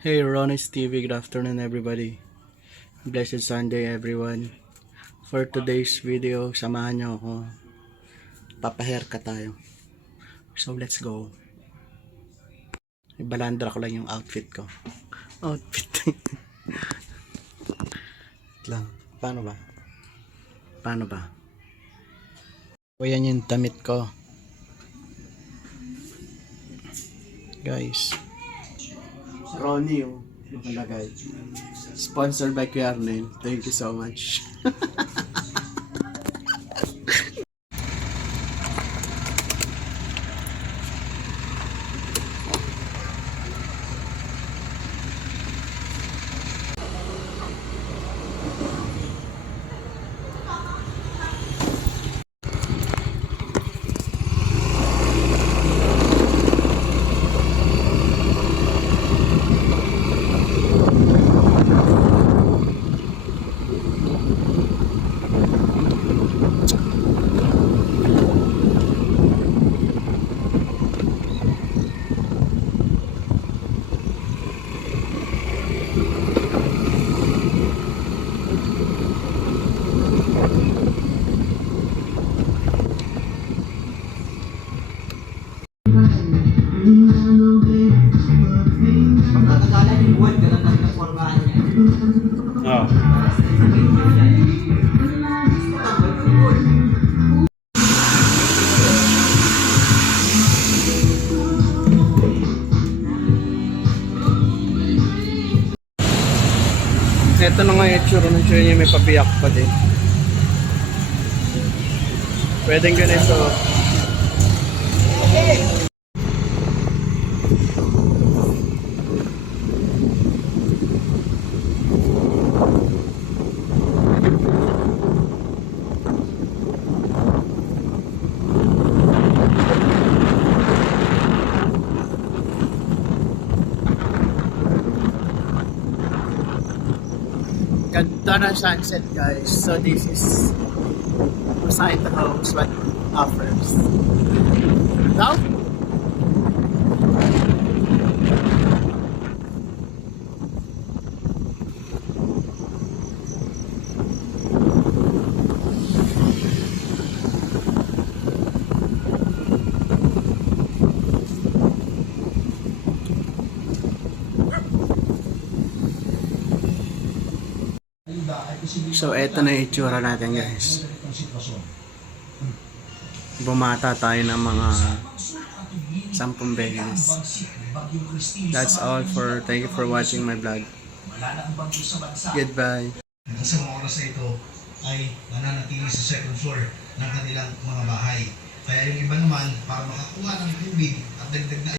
Hey, Ronnie's TV, good afternoon everybody. Blessed Sunday everyone. For today's video, samahan nyo ako. Papahaircut tayo. So let's go. Ibalandra ko lang yung outfit ko. Outfit. lang. Paano ba? Paano ba? O yan yung damit ko. Guys. Ronnie yung nakalagay. Sponsored by Kuya Arnel. Thank you so much. Ito na nga yung itsura ng chair niya, may pabiyak pa din. Pwedeng ganito. Ganda ng sunset guys. So this is beside the house what offers. Now? So eto na yung itsura natin guys. Bumata tayo ng mga 10 beses. That's all for, thank you for watching my vlog. Goodbye. Sa mga oras na ito ay nananatili sa second floor ng kanilang mga bahay. Kaya yung iba naman, para makakuha ng tubig at dagdag na